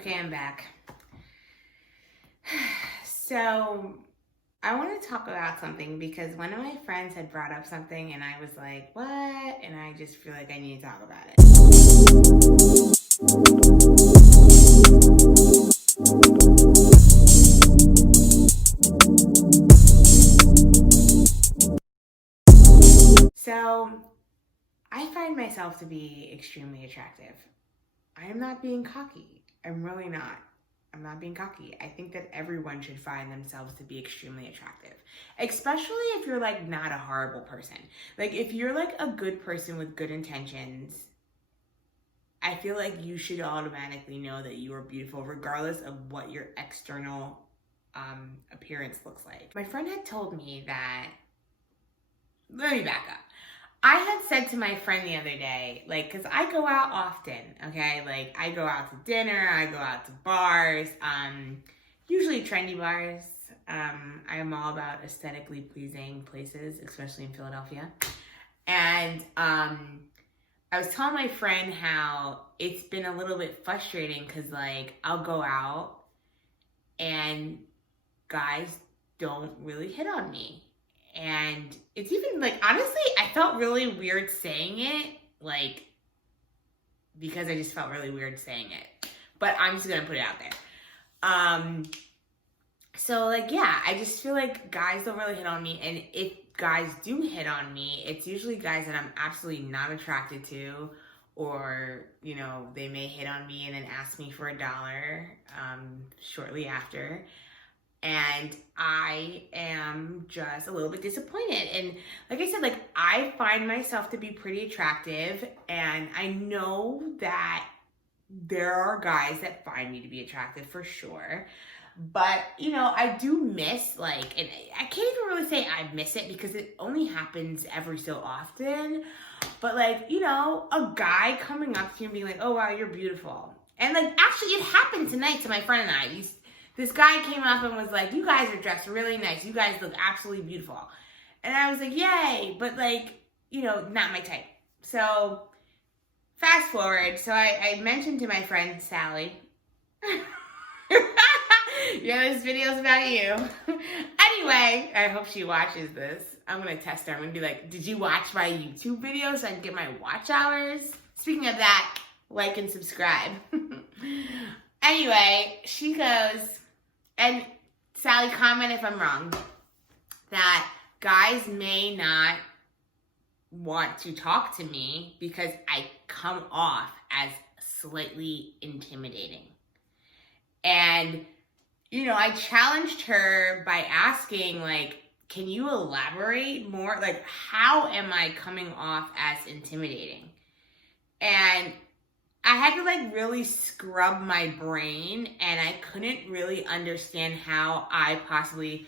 Okay, I'm back. So, I want to talk about something because one of my friends had brought up something and I was like, what? And I just feel like I need to talk about it. So, I find myself to be extremely attractive. I am not being cocky. I'm really not. I'm not being cocky. I think that everyone should find themselves to be extremely attractive, especially if you're like not a horrible person. Like if you're like a good person with good intentions, I feel like you should automatically know that you are beautiful regardless of what your external appearance looks like. My friend had told me that, let me back up. I had said to my friend the other day, like, because I go out often, okay? Like, I go out to dinner, I go out to bars, usually trendy bars. I am all about aesthetically pleasing places, especially in Philadelphia. And I was telling my friend how it's been a little bit frustrating because, like, I'll go out and guys don't really hit on me. And it's even like, honestly, I felt really weird saying it, like, because I just felt really weird saying it. But I'm just gonna put it out there. So like, yeah, I just feel like guys don't really hit on me. And if guys do hit on me, it's usually guys that I'm absolutely not attracted to, or, you know, they may hit on me and then ask me for $1 shortly after. And I am just a little bit disappointed. And like I said, like I find myself to be pretty attractive, and I know that there are guys that find me to be attractive for sure. But, you know, I do miss, like, and I can't even really say I miss it because it only happens every so often. But, like, you know, a guy coming up to you and being like, oh, wow, you're beautiful. And, like, actually, it happened tonight to my friend and I. This guy came up and was like, you guys are dressed really nice. You guys look absolutely beautiful. And I was like, yay. But, like, you know, not my type. So, fast forward. So, I mentioned to my friend, Sally. Yeah, this video's about you. Anyway, I hope she watches this. I'm going to test her. I'm going to be like, did you watch my YouTube video so I can get my watch hours? Speaking of that, like and subscribe. Anyway, she goes, and Sally, comment if I'm wrong, that guys may not want to talk to me because I come off as slightly intimidating. And, you know, I challenged her by asking, like, can you elaborate more? Like, how am I coming off as intimidating? And I had to, like, really scrub my brain, and I couldn't really understand how I possibly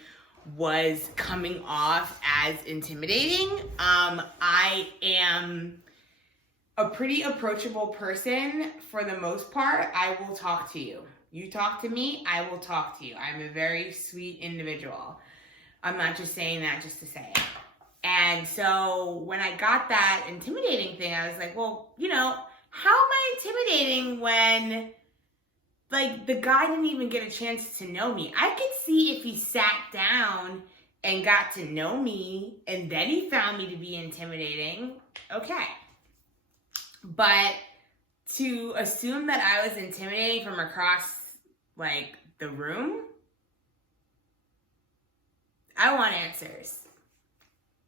was coming off as intimidating. I am a pretty approachable person for the most part. I will talk to you. You talk to me, I will talk to you. I'm a very sweet individual. I'm not just saying that just to say it. And so when I got that intimidating thing, I was like, well, you know, how am I intimidating when, like, the guy didn't even get a chance to know me? I could see if he sat down and got to know me and then he found me to be intimidating, okay. But to assume that I was intimidating from across, like, the room, I want answers.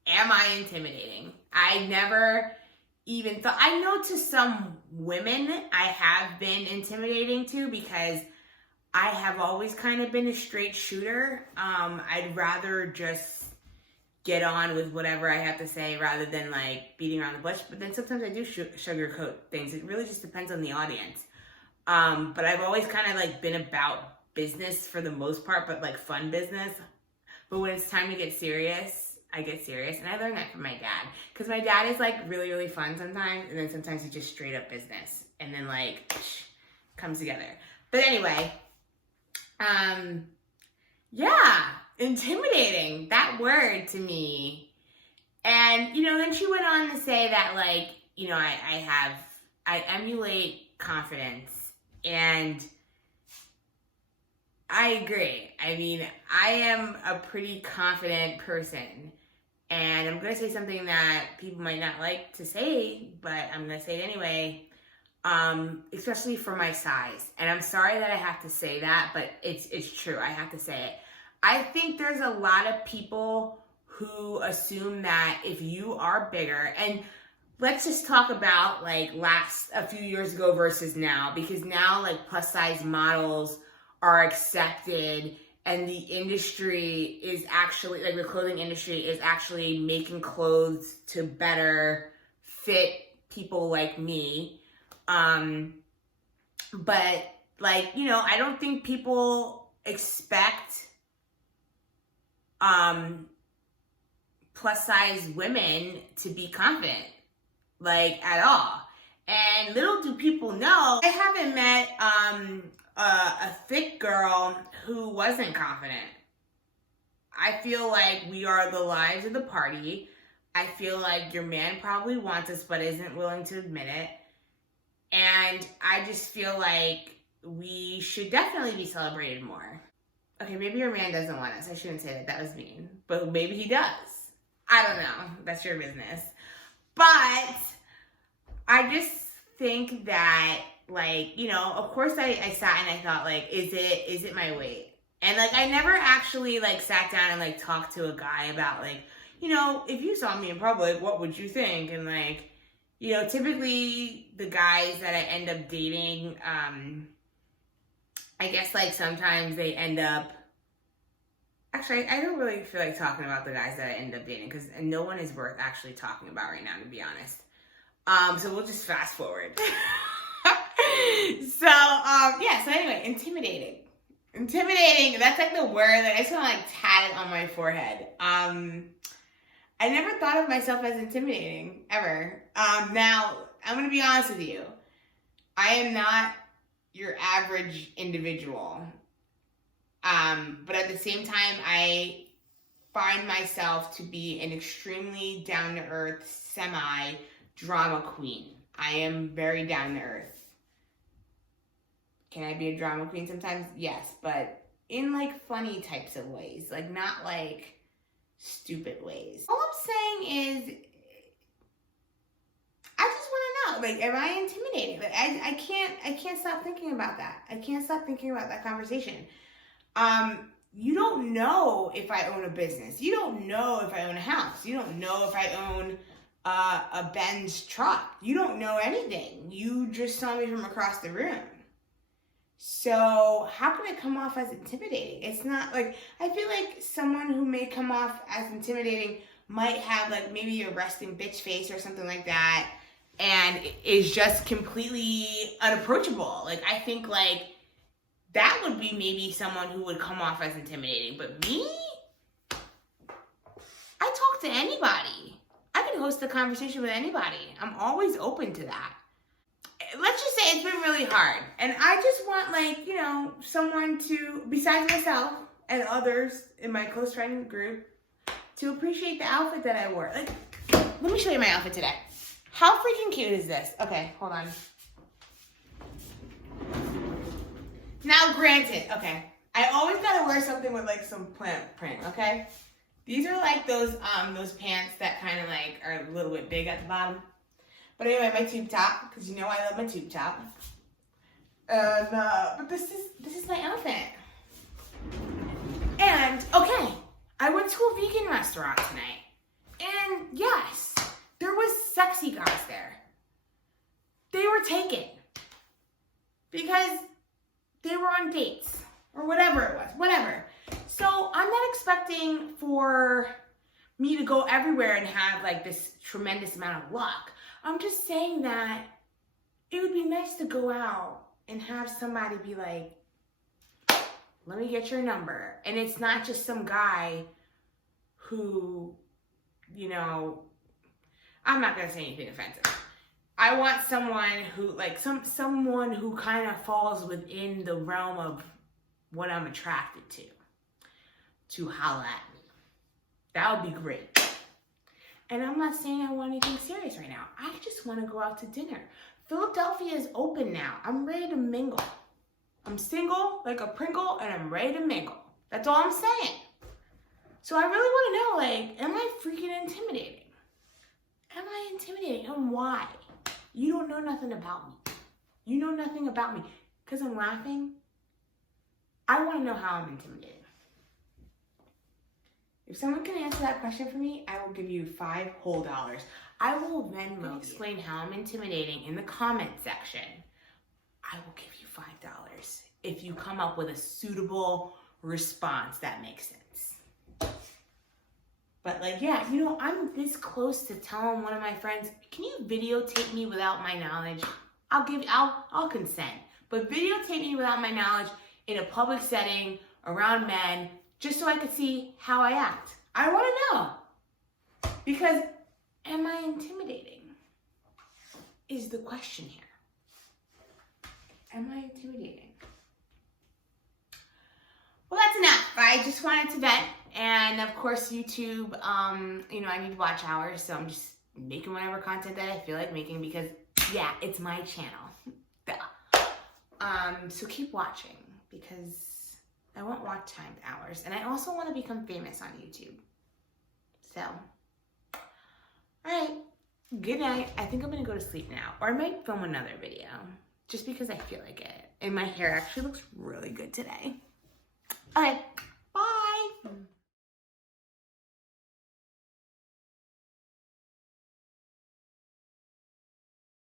Am I intimidating? I never even thought. I know to some women I have been intimidating to because I have always kind of been a straight shooter. I'd rather just get on with whatever I have to say rather than, like, beating around the bush. But then sometimes I do sugarcoat things. It really just depends on the audience. But I've always kind of, like, been about business for the most part, but, like, fun business. But when it's time to get serious, I get serious. And I learned that from my dad. Because my dad is, like, really, really fun sometimes. And then sometimes he's just straight up business. And then, like, comes together. But anyway, yeah, intimidating, that word to me. And, you know, then she went on to say that, like, you know, I emulate confidence. And I agree. I mean, I am a pretty confident person. And I'm going to say something that people might not like to say, but I'm going to say it anyway. Especially for my size. And I'm sorry that I have to say that, but it's true. I have to say it. I think there's a lot of people who assume that if you are bigger, and let's just talk about like a few years ago versus now, because now like plus size models are accepted, and the industry is actually, like the clothing industry is actually making clothes to better fit people like me. But like, you know, I don't think people expect plus size women to be confident, like at all. And little do people know, I haven't met a thick girl who wasn't confident. I feel like we are the lives of the party. I feel like your man probably wants us but isn't willing to admit it. And I just feel like we should definitely be celebrated more. Okay, maybe your man doesn't want us. I shouldn't say that. That was mean. But maybe he does. I don't know. That's your business. But I just think that, like, you know, of course I sat and I thought, like, is it my weight? And, like, I never actually, like, sat down and, like, talked to a guy about, like, you know, if you saw me in public, what would you think? And, like, you know, typically the guys that I end up dating, I guess, like, sometimes they end up, actually, I don't really feel like talking about the guys that I end up dating, because no one is worth actually talking about right now, to be honest. So we'll just fast forward. So anyway, intimidating. Intimidating, that's like the word that I just want to like tat it on my forehead. I never thought of myself as intimidating, ever. Now, I'm going to be honest with you. I am not your average individual. But at the same time, I find myself to be an extremely down-to-earth, semi-drama queen. I am very down-to-earth. Can I be a drama queen sometimes? Yes, but in like funny types of ways, like not like stupid ways. All I'm saying is, I just want to know, like, am I intimidating? Like, I can't stop thinking about that. I can't stop thinking about that conversation. You don't know if I own a business. You don't know if I own a house. You don't know if I own a Benz truck. You don't know anything. You just saw me from across the room. So how can it come off as intimidating? It's not like, I feel like someone who may come off as intimidating might have like maybe a resting bitch face or something like that, and is just completely unapproachable. Like, I think like that would be maybe someone who would come off as intimidating. But me, I talk to anybody. I can host a conversation with anybody. I'm always open to that. Let's just say it's been really hard. And I just want, like, you know, someone to, besides myself and others in my close friend group, to appreciate the outfit that I wore. Like, let me show you my outfit today. How freaking cute is this? Okay, hold on. Now, granted, okay, I always gotta wear something with, like, some plant print, okay? These are, like, those pants that kind of, like, are a little bit big at the bottom. But anyway, my tube top, because you know I love my tube top. And, but this is my outfit. And, okay, I went to a vegan restaurant tonight. And, yes, there was sexy guys there. They were taken. Because they were on dates. Or whatever it was, whatever. So, I'm not expecting for me to go everywhere and have, like, this tremendous amount of luck. I'm just saying that it would be nice to go out and have somebody be like, let me get your number. And it's not just some guy who, you know, I'm not going to say anything offensive. I want someone who, like, someone who kind of falls within the realm of what I'm attracted to holla at me. That would be great. And I'm not saying I want anything serious right now. I just want to go out to dinner. Philadelphia is open now. I'm ready to mingle. I'm single like a Pringle and I'm ready to mingle. That's all I'm saying. So I really want to know, like, am I freaking intimidating? Am I intimidating? And why? You don't know nothing about me. You know nothing about me. Because I'm laughing? I want to know how I'm intimidating. If someone can answer that question for me, I will give you $5 whole. I will then explain how I'm intimidating in the comment section. I will give you $5 if you come up with a suitable response that makes sense. But like, yeah, you know, I'm this close to telling one of my friends, can you videotape me without my knowledge? I'll consent. But videotape me without my knowledge in a public setting around men, just so I could see how I act. I want to know. Because am I intimidating? Is the question here. Am I intimidating? Well, that's enough. I just wanted to vent. And of course, YouTube, you know, I need to watch hours, so I'm just making whatever content that I feel like making because, yeah, it's my channel. So keep watching because I want watch time hours. And I also want to become famous on YouTube. So, all right, good night. I think I'm going to go to sleep now. Or I might film another video just because I feel like it. And my hair actually looks really good today. All right, bye.